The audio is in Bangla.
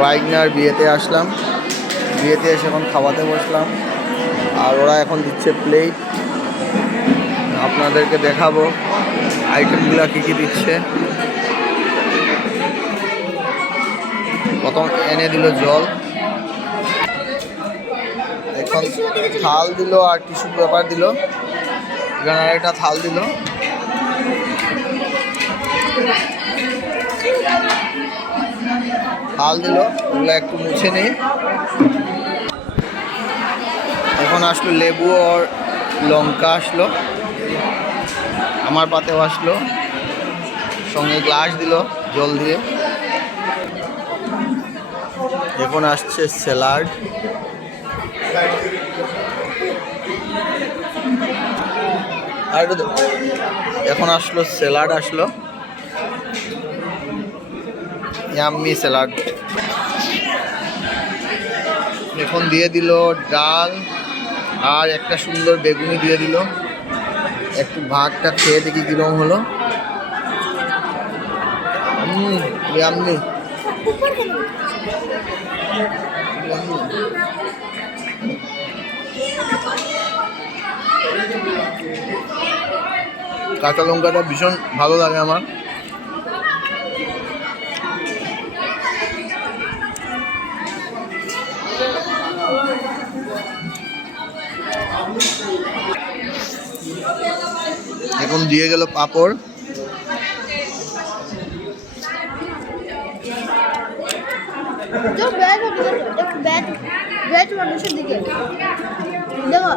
বাইকনার বিয়েতে আসলাম, বিয়েতে এসে এখন খাওয়াতে বসলাম, আর ওরা এখন দিচ্ছে প্লেট। আপনাদেরকে দেখাবো আইটেমগুলো কী কী দিচ্ছে। প্রথম এনে দিল জল, এখন থাল দিল আর টিস্যু পেপার দিল, এখানে আরেকটা থাল দিল। থাল দিল, ওগুলো একটু মুছে নেই। এখন আসলো লেবু আর লঙ্কা আসলো, আমার পাতেও আসলো, সঙ্গে গ্লাস দিল জল দিয়ে। এখন আসছে স্যালাড, আর এখন আসলো স্যালাড, আসলো ইয়াম্মি স্যালাড। এখন দিয়ে দিল ডাল আর একটা সুন্দর বেগুনি দিয়ে দিল। একটু ভাতটা খেয়ে দেখি কিরকম হলো। ইয়াম্মি। কাঁচা লঙ্কাটা ভীষণ ভালো লাগে আমার। এখন দিয়ে গেল পাঁপড়। মানুষের দিকে দেখো,